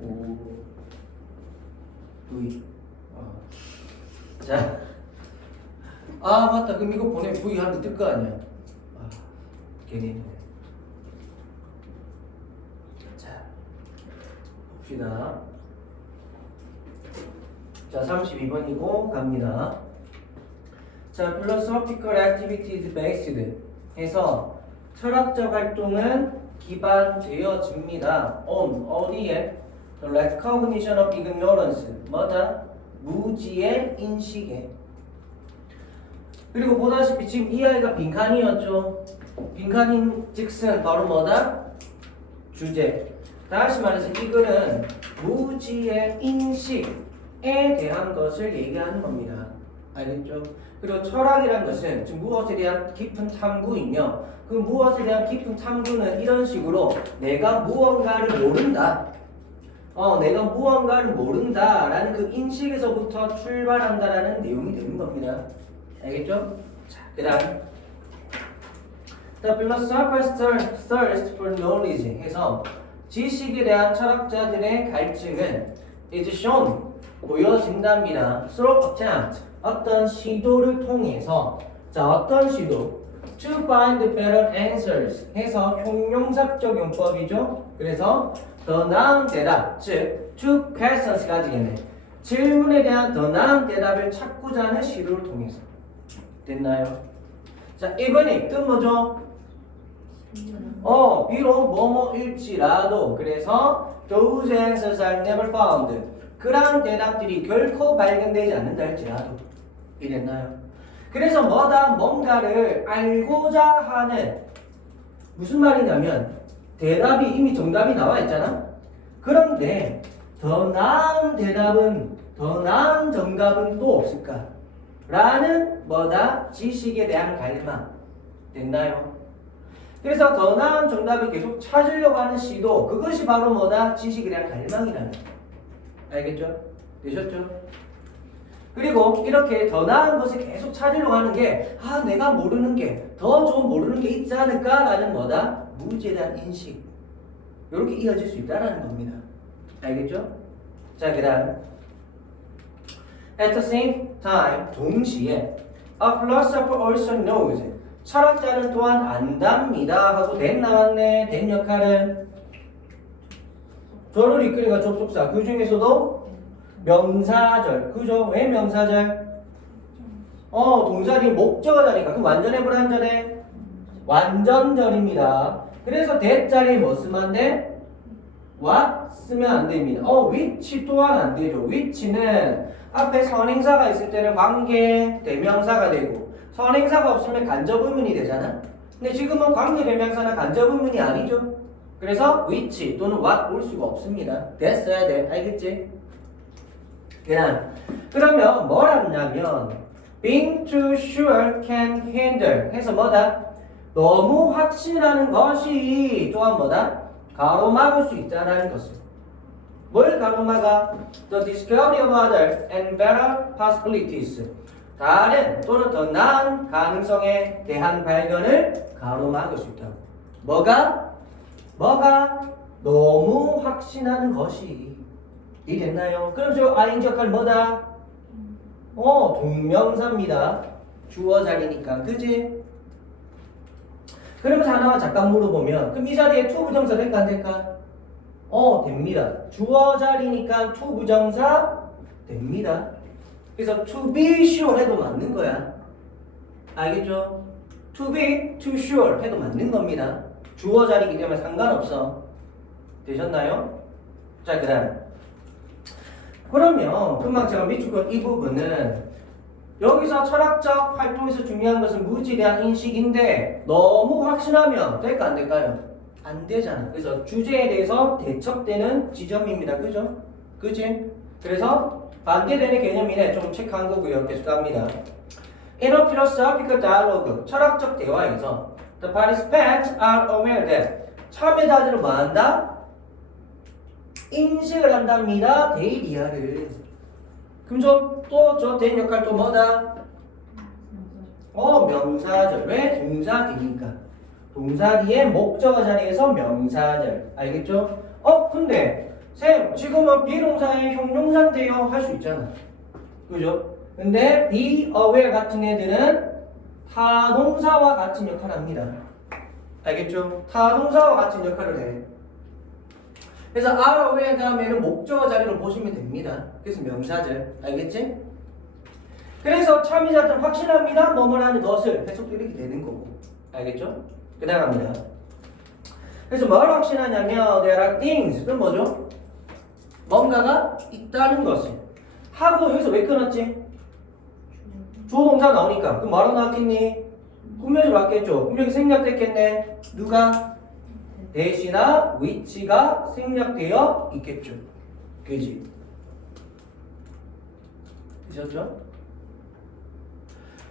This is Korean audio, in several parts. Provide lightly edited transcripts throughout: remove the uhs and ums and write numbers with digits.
오, V. 자, 맞다. 그럼 이거 보내 V 하면 뜰 거 아니야. 괜히 했네. 자, 봅시다. 자, 32번이고 갑니다. 자, philosophical activities based 해서 철학적 활동은 기반되어집니다. on 어디에? The recognition of ignorance 뭐다? 무지의 인식에. 그리고 보다시피 지금 이 아이가 빈칸이었죠. 빈칸인 즉슨 바로 뭐다? 주제. 다시 말해서 이 글은 무지의 인식에 대한 것을 얘기하는 겁니다. 알겠죠? 그리고 철학이란 것은 지금 무엇에 대한 깊은 탐구이며 그 무엇에 대한 깊은 탐구는 이런 식으로 내가 무언가를 모른다. 내가 무언가를 모른다라는 그 인식에서부터 출발한다라는 내용이 되는 겁니다. 알겠죠? 자, 그 다음 The philosopher's thirst for knowledge 해서 지식에 대한 철학자들의 갈증은 is shown 보여진답니다. through attempt 어떤 시도를 통해서 자 어떤 시도 to find better answers 해서 형용사적 용법이죠. 그래서 더 나은 대답 즉 to questions 가지겠네. 질문에 대한 더 나은 대답을 찾고자 하는 시도를 통해서 됐나요? 자 이번에 뜻 뭐죠? 비록 뭐뭐일지라도 그래서 those answers are never found 그러한 대답들이 결코 발견되지 않는다 할지라도 이랬나요? 그래서 뭔가를 알고자 하는 무슨 말이냐면 대답이 이미 정답이 나와 있잖아. 그런데 더 나은 대답은 더 나은 정답은 또 없을까? 라는 지식에 대한 갈망 됐나요? 그래서 더 나은 정답을 계속 찾으려고 하는 시도 그것이 바로 지식에 대한 갈망이라는 거예요. 알겠죠? 되셨죠? 그리고 이렇게 더 나은 것을 계속 찾으려고 하는 게 내가 모르는 게 더 좀 모르는 게 있지 않을까라는 무지에 대한 인식 이렇게 이어질 수 있다는 겁니다. 알겠죠? 자, 그 다음 At the same time 동시에 A philosopher also knows 철학자는 또한 안답니다 하고 된 나왔네. 된 역할은 절을 이끌이가 접속사 그 중에서도 명사절 그죠? 왜 명사절? 동사리 목적어자니까 그 완전해 불완전해? 완전절입니다. 그래서 대자리에 뭐 쓰면 안 돼? what 쓰면 안 됩니다. which 또한 안 되죠. which는 앞에 선행사가 있을 때는 관계 대명사가 되고 선행사가 없으면 간접 의문이 되잖아. 근데 지금은 관계 대명사나 간접 의문이 아니죠. 그래서 which 또는 what 올 수가 없습니다. 됐어야 돼. 알겠지? 그러면 뭐라냐면 being too sure can hinder 해서 너무 확신하는 것이 또한 가로막을 수 있다는 것을. 뭘 가로막아? The discovery of other and better possibilities 다른 또는 더 나은 가능성에 대한 발견을 가로막을 수 있다고. 뭐가? 너무 확신하는 것이 이해됐나요? 그럼 저 ing 역할 동명사입니다. 주어 자리니까 그지? 그러면서 하나만 잠깐 물어보면 그럼 이 자리에 to 부정사 될까 안 될까? 됩니다. 주어 자리니까 to 부정사 됩니다. 그래서 to be sure 해도 맞는 거야. 알겠죠? to be too sure 해도 맞는 겁니다. 주어 자리이기 때문에 상관없어. 되셨나요? 자, 그 다음 그러면 금방 제가 밑줄 이 부분은 여기서 철학적 활동에서 중요한 것은 무지에 대한 인식인데 너무 확신하면 될까 안 될까요? 안 되잖아. 그래서 주제에 대해서 대척되는 지점입니다. 그죠? 그지? 그래서 반대되는 개념이네. 좀 체크한 거고요. 계속 갑니다. In a philosophical dialogue 철학적 대화에서 the participants are aware that 참여자들은 뭐한다? 인식을 한답니다. 데이리아를. 그럼 저 된 역할 또 명사절. 왜? 동사디니까. 동사 뒤에 목적어 자리에서 명사절. 알겠죠? 근데 쌤, 지금은 비동사의 형용사인데요. 할 수 있잖아. 그죠? 근데 be aware 같은 애들은 타동사와 같은 역할을 합니다. 알겠죠? 타동사와 같은 역할을 해. 그래서 are aware 다음에는 목적어 자리로 보시면 됩니다. 그래서 명사절. 알겠지? 그래서 참의자들 확신합니다. 뭐뭐라는 것을 해석도 이렇게 되는 거고. 알겠죠? 그 다음 갑니다. 그래서 뭘 확신하냐면 there are things. 그건 뭐죠? 뭔가가 있다는 것을. 하고 여기서 왜 끊었지? 조동사 나오니까. 그럼 뭐로 나왔겠니? 분명히 맞겠죠? 분명히 생략됐겠네. 누가? 대시나 위치가 생략되어 있겠죠. 그지? 되셨죠?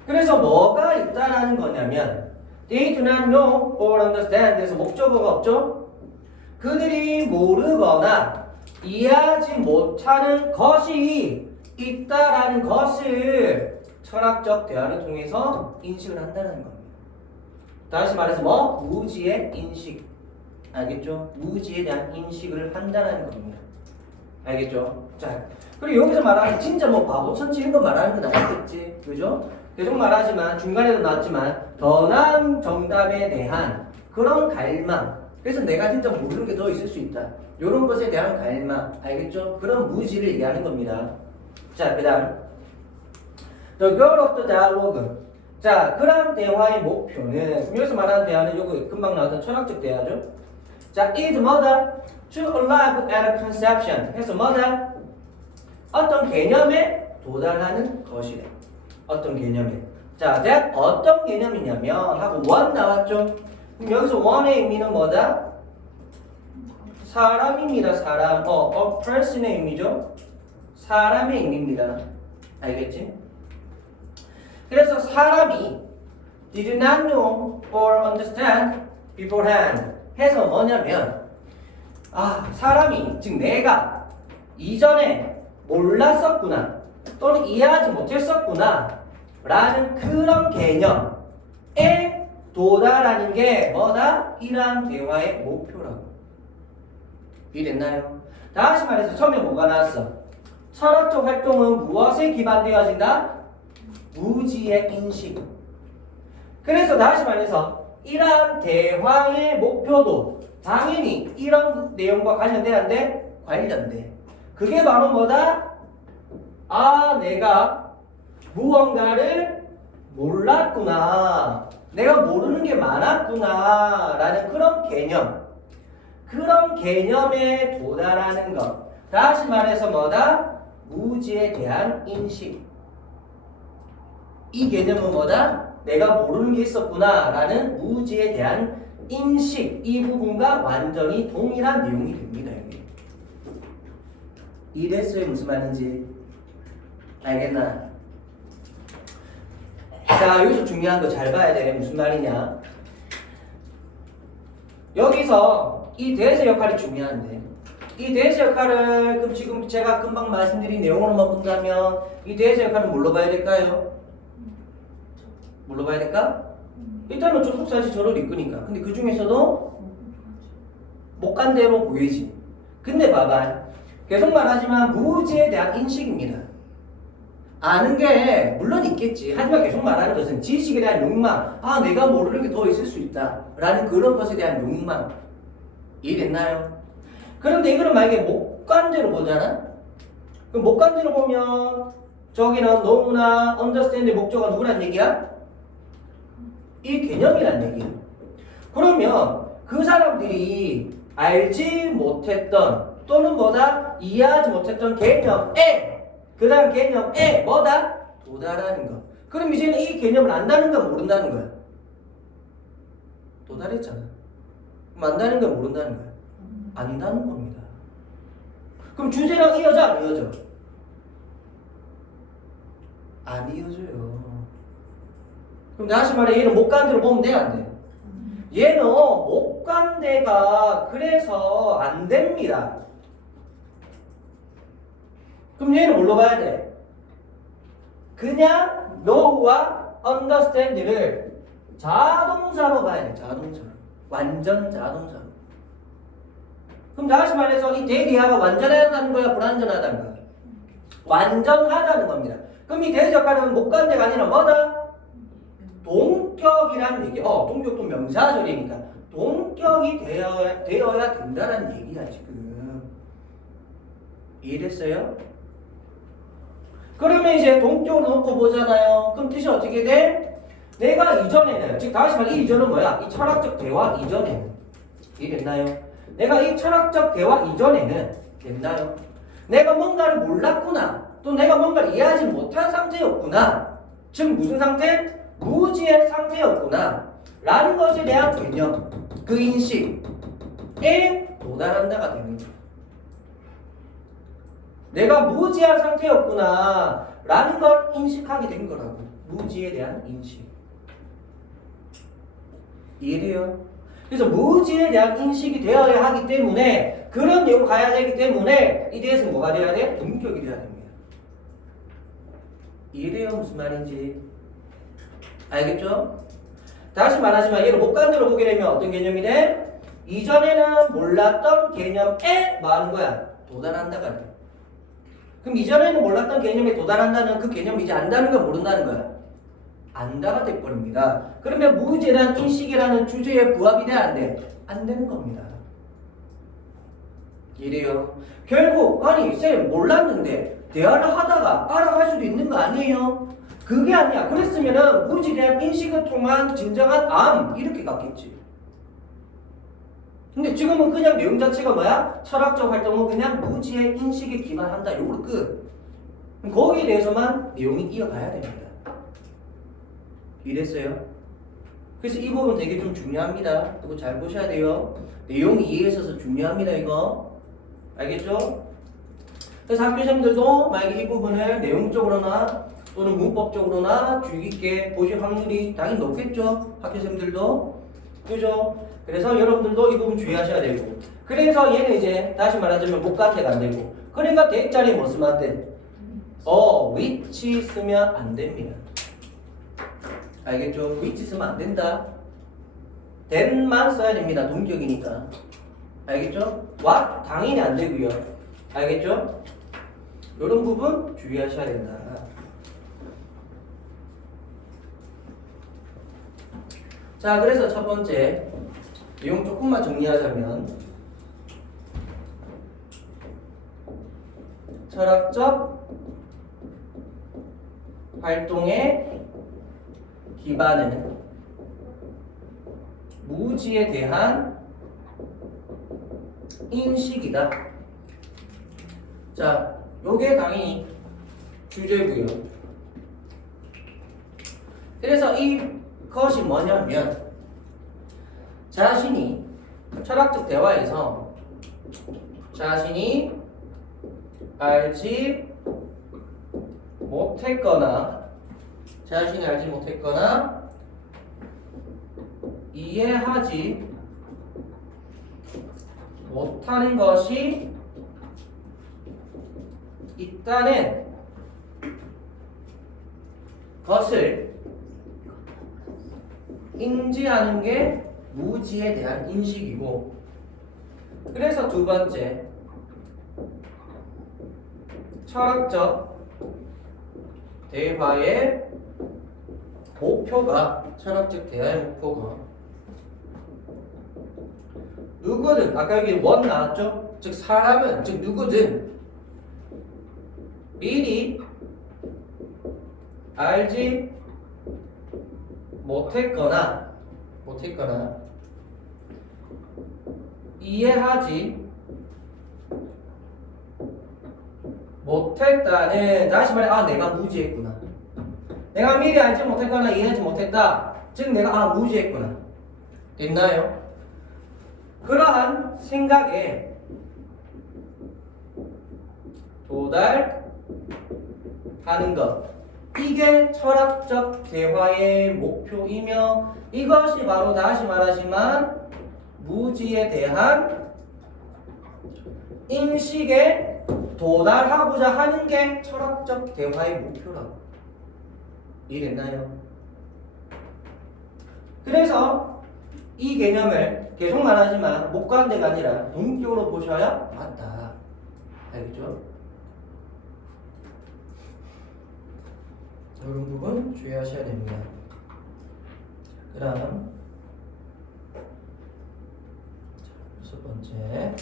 그래서 뭐가 있다라는 거냐면 they do not know or understand. 그래서 목적어가 없죠? 그들이 모르거나 이해하지 못하는 것이 있다라는 것을 철학적 대화를 통해서 인식을 한다는 겁니다. 다시 말해서 뭐? 무지의 인식. 알겠죠? 무지에 대한 인식을 한다는 겁니다. 알겠죠? 자, 그리고 여기서 말하는 진짜 뭐 바보천치 이런 거 말하는 건 아니겠지. 그죠? 계속 말하지만 중간에도 나왔지만 더 나은 정답에 대한 그런 갈망. 그래서 내가 진짜 모르는 게 더 있을 수 있다. 이런 것에 대한 갈망. 알겠죠? 그런 무지를 얘기하는 겁니다. 자, 그 다음 The goal of the dialogue. 자, 그런 대화의 목표는 여기서 말하는 대화는 여기 금방 나왔던 철학적 대화죠. 자, is 뭐다? To arrive at a conception. 해서 뭐다? 어떤 개념에 도달하는 것이래. 어떤 개념에. 자, that 어떤 개념이냐면 하고 one 나왔죠. 그럼 여기서 one의 의미는 뭐다? 사람입니다. 사람. a person의 의미죠. 사람의 의미입니다. 알겠지? 그래서 사람이 did not know or understand beforehand 해서 뭐냐면 사람이 즉 내가 이전에 몰랐었구나 또는 이해하지 못했었구나 라는 그런 개념에 도달하는 게 뭐다? 이러한 대화의 목표라고. 이해됐나요? 다시 말해서 처음에 뭐가 나왔어? 철학적 활동은 무엇에 기반되어진다? 무지의 인식. 그래서 다시 말해서 이러한 대화의 목표도 당연히 이런 내용과 관련돼야 돼? 관련돼. 그게 바로 뭐다? 내가 무언가를 몰랐구나. 내가 모르는 게 많았구나. 라는 그런 개념. 그런 개념에 도달하는 것. 다시 말해서 뭐다? 무지에 대한 인식. 이 개념은 뭐다? 내가 모르는 게 있었구나 라는 무지에 대한 인식. 이 부분과 완전히 동일한 내용이 됩니다. 여기. 이랬어요. 무슨 말인지 알겠나? 자, 여기서 중요한 거 잘 봐야 돼. 무슨 말이냐? 여기서 이 대세 역할이 중요한데 이 대세 역할을 그럼 지금 제가 금방 말씀드린 내용으로만 본다면 이 대세 역할은 뭘로 봐야 될까요? 뭘로 봐야 될까? 일단은 접속사지 저를 이끄니까. 근데 그 중에서도 못 간 대로 보이지. 근데 봐봐. 계속 말하지만 무지에 대한 인식입니다. 아는 게 물론 있겠지. 하지만 계속 말하는 것은 지식에 대한 욕망. 내가 모르는 게 더 있을 수 있다. 라는 그런 것에 대한 욕망. 이해됐나요? 그런데 이거는 만약에 못 간 대로 보잖아? 그럼 못 간 대로 보면 저기는 너무나 understand의 목적어가 누구란 얘기야? 이 개념이란 얘기야. 그러면 그 사람들이 알지 못했던 또는 뭐다? 이해하지 못했던 개념에 그 다음 개념에 뭐다? 도달하는 거. 그럼 이제는 이 개념을 안다는 건 모른다는 거야. 도달했잖아. 그럼 안다는 건 모른다는 거야. 안다는 겁니다. 그럼 주제랑 이어져 안 이어져? 안 이어져요. 그럼 다시 말해 얘는 못 간 대로 보면 돼? 안 돼? 얘는 못 간 데가 그래서 안 됩니다. 그럼 얘는 뭘로 봐야 돼? 그냥 know와 understand를 자동사로 봐야 돼. 자동사로. 완전 자동사로. 그럼 다시 말해서 이 대리하가 완전하다는 거야, 불완전하다는 거야? 완전하다는 겁니다. 그럼 이 대적하는 목간대가 아니라 뭐다? 동격이라는 얘기. 동격도 명사절이니까 동격이 되어야 된다는 얘기야 지금. 이해됐어요? 그러면 이제 동격으로 놓고 보잖아요. 그럼 뜻이 어떻게 돼? 내가 이전에는, 즉 다시 말해 이 이전은 뭐야? 이 철학적 대화 이전에는. 이해됐나요? 내가 이 철학적 대화 이전에는 됐나요? 내가 뭔가를 몰랐구나. 또 내가 뭔가를 이해하지 못한 상태였구나. 즉 무슨 상태? 무지의 상태였구나 라는 것에 대한 개념, 그 인식에 도달한다가 되는 거야. 내가 무지한 상태였구나 라는 걸 인식하게 된 거라고. 무지에 대한 인식. 이해돼요? 그래서 무지에 대한 인식이 되어야 하기 때문에, 그런 내용을 가야 되기 때문에 이 대해서 뭐가 돼야 돼? 동격이 돼야 됩니다. 이해돼요? 무슨 말인지 알겠죠? 다시 말하지만 얘를 목간대로 보게 되면 어떤 개념이 돼? 이전에는 몰랐던 개념에 뭐 하는 거야? 도달한다가 돼. 그럼 이전에는 몰랐던 개념에 도달한다는 그 개념을 이제 안다는 건 모른다는 거야? 안다가 돼버립니다. 그러면 무지란 인식이라는 주제에 부합이 돼? 안 돼? 안 되는 겁니다. 이래요. 결국 아니 쌤 몰랐는데 대화를 하다가 알아갈 수도 있는 거 아니에요? 그게 아니야. 그랬으면은 무지에 대한 인식을 통한 진정한 암 이렇게 갔겠지. 근데 지금은 그냥 내용 자체가 뭐야? 철학적 활동은 그냥 무지의 인식에 기반한다. 요걸 끝. 거기에 대해서만 내용이 이어가야 됩니다. 이랬어요. 그래서 이 부분 되게 좀 중요합니다. 그거 잘 보셔야 돼요. 내용 이해에 있어서 중요합니다. 이거 알겠죠? 그래서 학교생들도 만약에 이 부분을 내용적으로나 또는 문법적으로나 주의 깊게 보실 확률이 당연히 높겠죠. 학교생들도. 그죠? 그래서 여러분들도 이 부분 주의하셔야 되고. 그래서 얘는 이제 다시 말하자면 목간대가 안 되고. 그러니까 대자리에 뭐 쓰면 안 돼? which 쓰면 안 됩니다. 알겠죠? which 쓰면 안 된다. then만 써야 됩니다. 동격이니까. 알겠죠? what 당연히 안 되고요. 알겠죠? 이런 부분 주의하셔야 된다. 자, 그래서 첫 번째 내용 조금만 정리하자면 철학적 활동의 기반은 무지에 대한 인식이다. 자, 요게 당연히 주제고요. 그래서 이것이 뭐냐면 자신이 철학적 대화에서 자신이 알지 못했거나 이해하지 못하는 것이 있다는 것을 인지하는 게 무지에 대한 인식이고, 그래서 두 번째 철학적 대화의 목표가 누구든, 아까 여기 원 나왔죠? 즉 사람은, 즉 누구든 미리 알지 못했거나 이해하지 못했다는, 다시 말해 내가 무지했구나. 내가 미리 알지 못했거나 이해하지 못했다. 즉 내가 무지했구나. 됐나요? 그러한 생각에 도달하는 것, 이게 철학적 대화의 목표이며 이것이 바로 다시 말하지만 무지에 대한 인식에 도달하고자 하는 게 철학적 대화의 목표라고. 이해됐나요? 그래서 이 개념을 계속 말하지만 목관대가 아니라 동격으로 보셔야 맞다. 알겠죠? 이런 부분 주의하셔야 됩니다. 그 다음 여섯 번째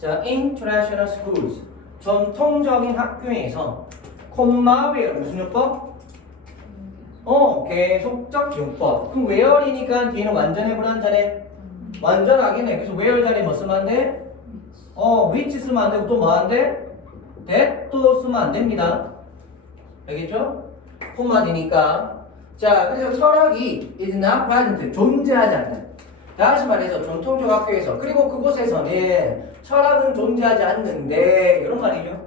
자, in traditional schools 전통적인 학교에서 콤마 웨어 무슨 용법? 계속적 용법. 그럼 웨어이니까 뒤에는 완전해 불완전해? 완전하긴 해. 그래서 웨어 자리에 뭐 쓰면 안 돼? which 쓰면 안 되고 또 뭐 안 돼? that도 쓰면 안 됩니다. 알겠죠? 콤마 되니까. 자, 그래서 철학이 is not present 존재하지 않는. 다시 말해서 전통적 학교에서 그리고 그곳에서는 철학은 존재하지 않는데 이런 말이죠.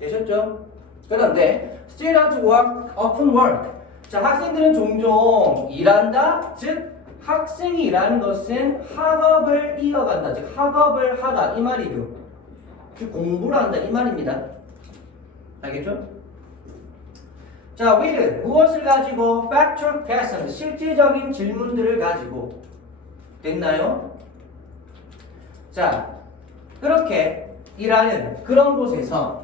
되셨죠? 그런데 students work often work. 자, 학생들은 종종 일한다. 즉 학생이 일하는 것은 학업을 이어간다. 즉 학업을 하다 이 말이죠. 즉 공부를 한다 이 말입니다. 알겠죠? 자, will은 무엇을 가지고 factual questions 실질적인 질문들을 가지고 됐나요? 자, 그렇게 일하는 그런 곳에서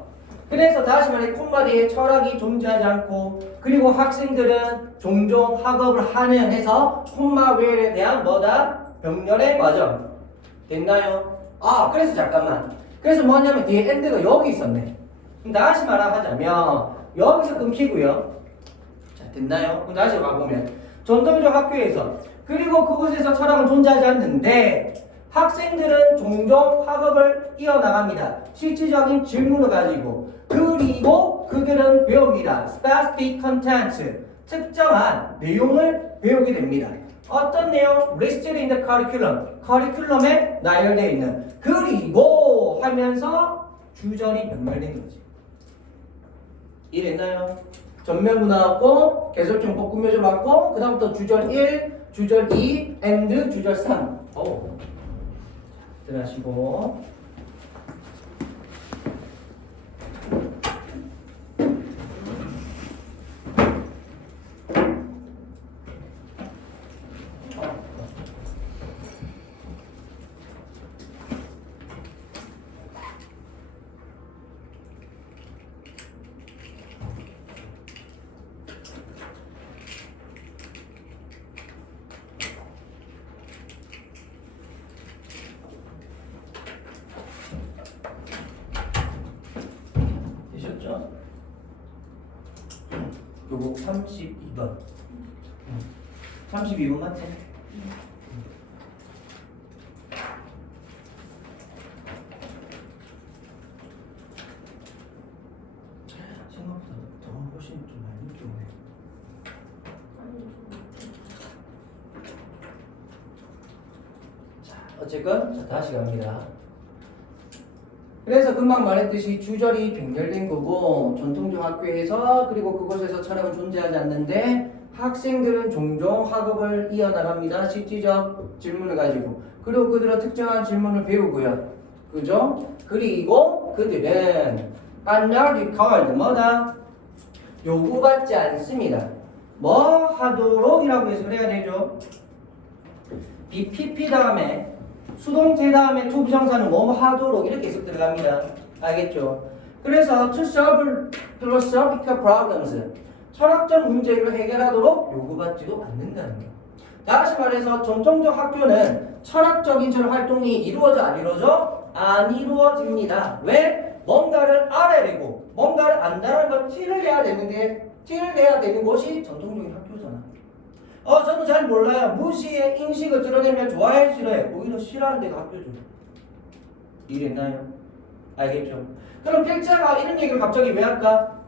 그래서 다시 말해 콤마 뒤에 철학이 존재하지 않고 그리고 학생들은 종종 학업을 하는 해서 콤마 웨어에 대한 뭐다? 병렬의 과정 됐나요? 그래서 잠깐만 그래서 뭐냐면 뒤에 엔드가 여기 있었네. 그럼 다시 말하자면 여기서 끊기고요. 자, 됐나요? 그럼 다시 가보면 전통적 학교에서 그리고 그곳에서 철학은 존재하지 않는데 학생들은 종종 학업을 이어나갑니다. 실질적인 질문을 가지고 그리고 그들은 배웁니다. Specific content 특정한 내용을 배우게 됩니다. 어떤 내용? Listed in the curriculum 커리큘럼에 나열되어 있는 그리고 하면서 주절이 병렬된 거지. 이해됐나요? 전면부 나왔고 개설증법 꾸며져 봤고 그 다음부터 주절 1 주절 2, and 주절 3. 들어가시고. 요거 32번. 32번 맞지? 생각보다 더 훨씬 좀 많이 느끼네. 자, 어쨌건 자, 다시 갑니다. 그래서 금방 말했듯이 주절이 병렬된 거고 전통적 학교에서 그리고 그곳에서 철학은 존재하지 않는데 학생들은 종종 학업을 이어나갑니다. 실질적 질문을 가지고 그리고 그들은 특정한 질문을 배우고요. 그죠? 그리고 그들은 are not required 뭐다? 요구받지 않습니다. 뭐 하도록 이라고 해서 그래야 되죠. BPP 다음에 수동태 다음에 to 부정사는 뭐뭐 하도록 이렇게 계속 들어갑니다. 알겠죠? 그래서 to solve philosophical problems 철학적 문제를 해결하도록 요구받지도 않는다는 거예요. 다시 말해서 전통적 학교는 철학적인 활동이 이루어져 안 이루어져? 안 이루어집니다. 왜? 뭔가를 알아야 되고 뭔가를 안다는 걸 티를 내야 되는데 티를 내야 되는 곳이 전통적인 학교잖아. 저는 잘 몰라요. 무시의 인식을 드러내면 좋아해 싫어해? 오히려 싫어하는 데가 학교죠. 이해됐나요? 알겠죠? 그럼 필자가 이런 얘기를 갑자기 왜 할까?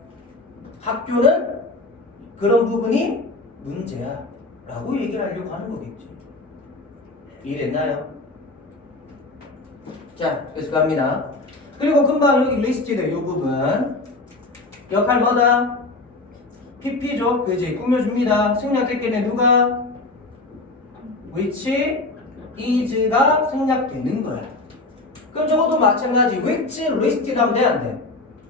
학교는 그런 부분이 문제야 라고 얘기를 하려고 하는 거겠지. 이해됐나요? 자, 계속 갑니다. 그리고 금방 여기 리스트드 이 부분 역할 뭐다? PP죠. 그지? 꾸며줍니다. 생략됐겠네. 누가? which is가 생략되는 거야. 그럼 저것도 마찬가지. which listed 하면 돼? 안 돼?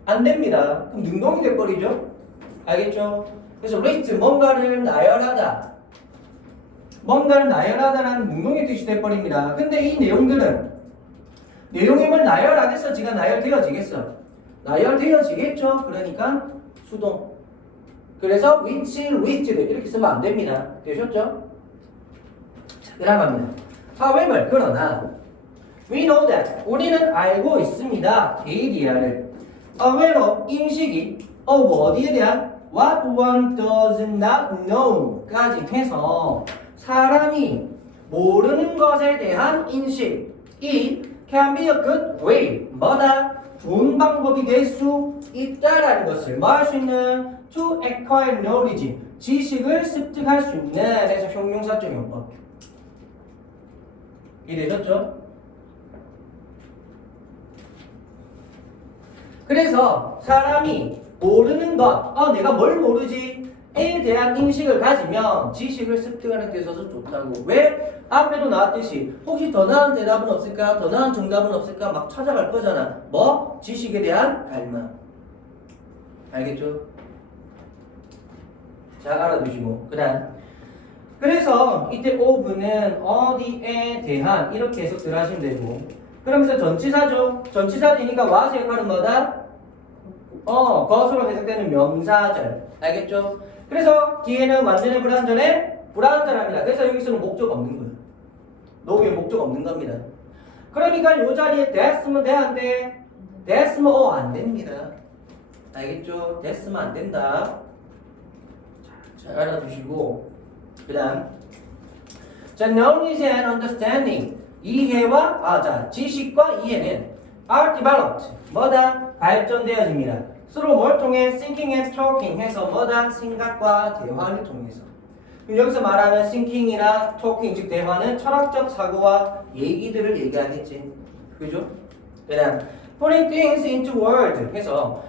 안 됩니다. 그럼 능동이 돼버리죠. 알겠죠? 그래서 list 뭔가를 나열하다. 뭔가를 나열하다라는 능동의 뜻이 돼버립니다. 근데 이 내용들은 내용임을 나열 안 해서 지가 나열되어지겠어. 나열되어지겠죠. 그러니까 수동. 그래서 which listed 이렇게 쓰면 안 됩니다. 되셨죠? 자, 들어갑니다. However, 그러나 we know that 우리는 알고 있습니다. 데이리아를 aware of 인식이 of 어디에 대한 what one does not know 까지 해서 사람이 모르는 것에 대한 인식이 can be a good way 뭐다? 좋은 방법이 될 수 있다라는 것을 뭐 할 수 있는? to acquire knowledge 지식을 습득할 수 있는 그래서 형용사적 용법 이해되셨죠? 그래서 사람이 모르는 것, 내가 뭘 모르지? 에 대한 인식을 가지면 지식을 습득하는 데 있어서 좋다고. 왜? 앞에도 나왔듯이 혹시 더 나은 대답은 없을까? 더 나은 정답은 없을까? 막 찾아갈 거잖아. 뭐? 지식에 대한 갈망. 알겠죠? 잘 알아두시고. 그 다음. 그래서 이때 of는 어디에 대한 이렇게 해석들 하시면 되고 그러면서 전치사죠. 전치사이니까 what의 역할은 뭐다? 것으로 해석되는 명사절. 알겠죠? 그래서 뒤에는 완전히 불완전합니다. 그래서 여기서는 목적 없는 거예요. 녹음에 목적 없는 겁니다. 그러니까 이 자리에 that으면 돼, 안 돼? that으면 안 됩니다. 알겠죠? that으면 안 된다. 잘 알아두시고 그 다음 자, knowledge and understanding 이해와 지식과 이해는 are developed 뭐다? 발전되어집니다. 서로 뭘 통해? thinking and talking 해서 뭐다? 생각과 대화를 통해서. 여기서 말하는 thinking이나 talking 즉 대화는 철학적 사고와 얘기들을 얘기하겠지. 그죠? 그 다음 putting things into word 해서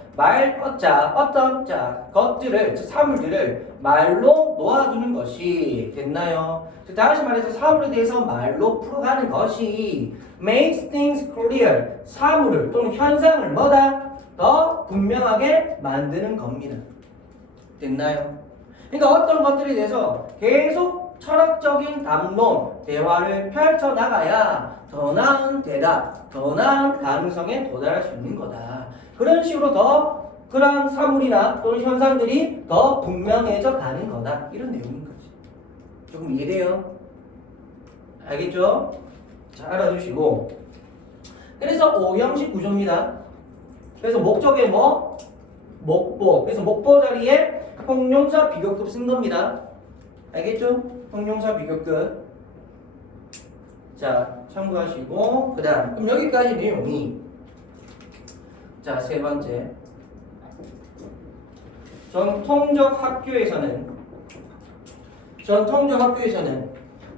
어떤 것들을 즉 사물들을 말로 놓아두는 것이 됐나요? 즉 다시 말해서 사물에 대해서 말로 풀어가는 것이 makes things clear 사물을 또는 현상을 뭐다? 더 분명하게 만드는 겁니다. 됐나요? 그러니까 어떤 것들에 대해서 계속 철학적인 담론, 대화를 펼쳐나가야 더 나은 대답, 더 나은 가능성에 도달할 수 있는 거다. 그런 식으로 더 그러한 사물이나 또는 현상들이 더 분명해져 가는 거다. 이런 내용인 거지. 조금 이해돼요? 알겠죠? 잘 알아두시고 그래서 O형식 구조입니다. 그래서 목적에 뭐? 목보. 그래서 목보 자리에 형용사 비교급 쓴 겁니다. 알겠죠? 형용사 비교급. 자, 참고하시고 그 다음 그럼 여기까지 내용이 자, 세 번째 전통적 학교에서는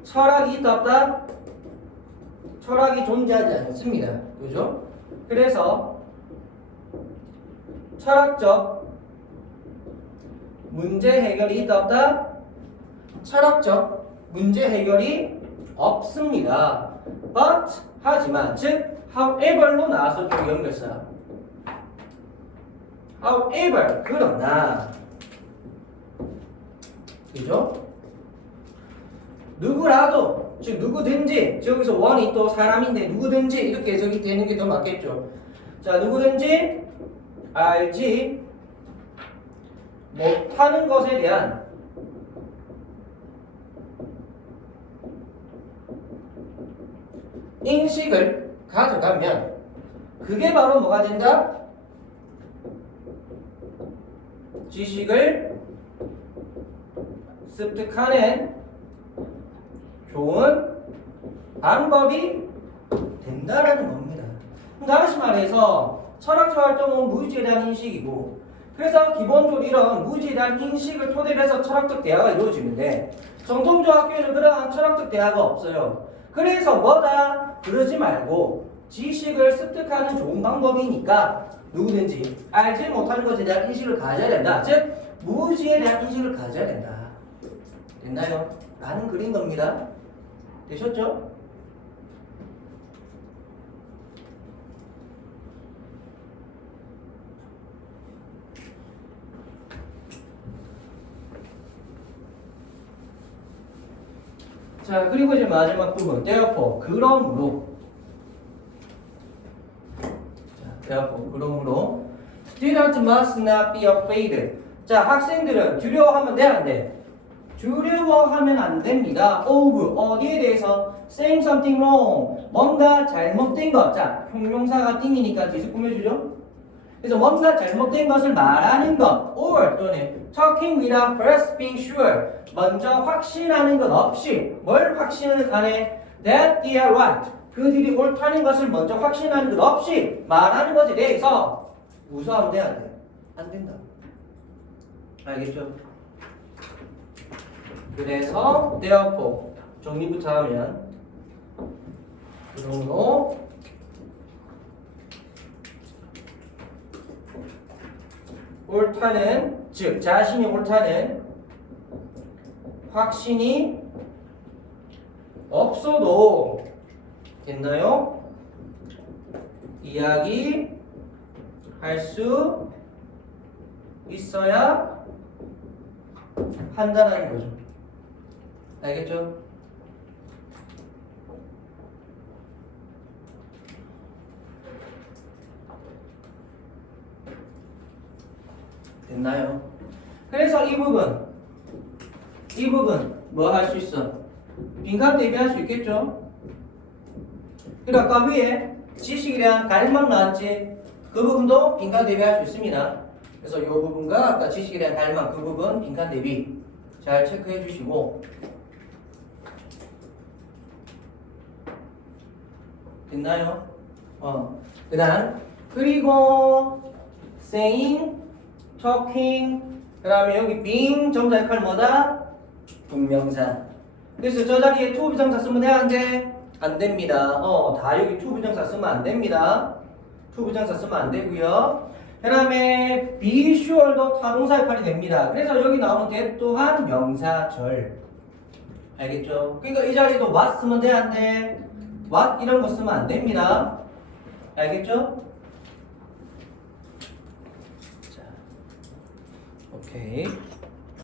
철학이 있다 없다? 철학이 존재하지 않습니다. 그죠? 그래서 철학적 문제 해결이 있다 없다? 철학적 문제 해결이 없습니다. But 하지만 즉 however로 나와서 좀 연결사. However 그러나 그죠? 누구라도 즉 누구든지 여기서 원이 또 사람인데 누구든지 이렇게 해석이 되는 게 더 맞겠죠. 자 누구든지 알지 못하는 것에 대한 인식을 가져가면 그게 바로 뭐가 된다? 지식을 습득하는 좋은 방법이 된다라는 겁니다. 다시 말해서 철학적 활동은 무의지에 대한 인식이고 그래서 기본적으로 이런 무의지에 대한 인식을 토대로 해서 철학적 대화가 이루어지는데 정통적 학교에는 그러한 철학적 대화가 없어요. 그래서 뭐다? 그러지 말고 지식을 습득하는 좋은 방법이니까 누구든지 알지 못하는 것에 대한 인식을 가져야 된다. 즉 무지에 대한 인식을 가져야 된다. 됐나요? 라는 글인 겁니다. 되셨죠? 자, 그리고 이제 마지막 부분. therefore, 그러므로. 자, therefore, 그러므로. Students must not be afraid. 자, 학생들은 두려워하면 돼, 안 돼? 두려워하면 안 됩니다. of, 어디에 대해서? saying something wrong. 뭔가 잘못된 것. 자, 형용사가 띵이니까 뒤에서 꾸며주죠? 그래서 뭔가 잘못된 것을 말하는 것, or 또는 talking without first being sure, 먼저 확신하는 것 없이 뭘 확신을 하네? That they are right, 그들이 옳다는 것을 먼저 확신하는 것 없이 말하는 것에 대해서 무서워하면 돼, 안 돼? 안 된다. 알겠죠? 그래서 therefore 정리부터 하면 그러므로 옳다는, 즉 자신이 옳다는 확신이 없어도 됐나요? 이야기할 수 있어야 한다는 거죠. 알겠죠? 됐나요? 그래서 이 부분 뭐 할 수 있어? 빈칸 대비할 수 있겠죠? 그리고 아까 위에 지식에 대한 갈망 나왔지? 그 부분도 빈칸 대비할 수 있습니다. 그래서 이 부분과 아까 지식에 대한 갈망 그 부분 빈칸 대비 잘 체크해 주시고, 됐나요? 그 다음 그리고 saying, talking, 그 다음에 여기 being 정사 역할 뭐다? 분명사. 그래서 저 자리에 to 비정사 쓰면 돼, 안 돼? 안 됩니다. 다 여기 to 비정사 쓰면 안 됩니다. to 비정사 쓰면 안 되고요. 그 다음에 be sure도 타동사 역할이 됩니다. 그래서 여기 나오는 that 또한 명사절. 알겠죠? 그러니까 이 자리도 what 쓰면 돼, 안 돼? what 이런 거 쓰면 안 됩니다. 알겠죠? 자, 오케이.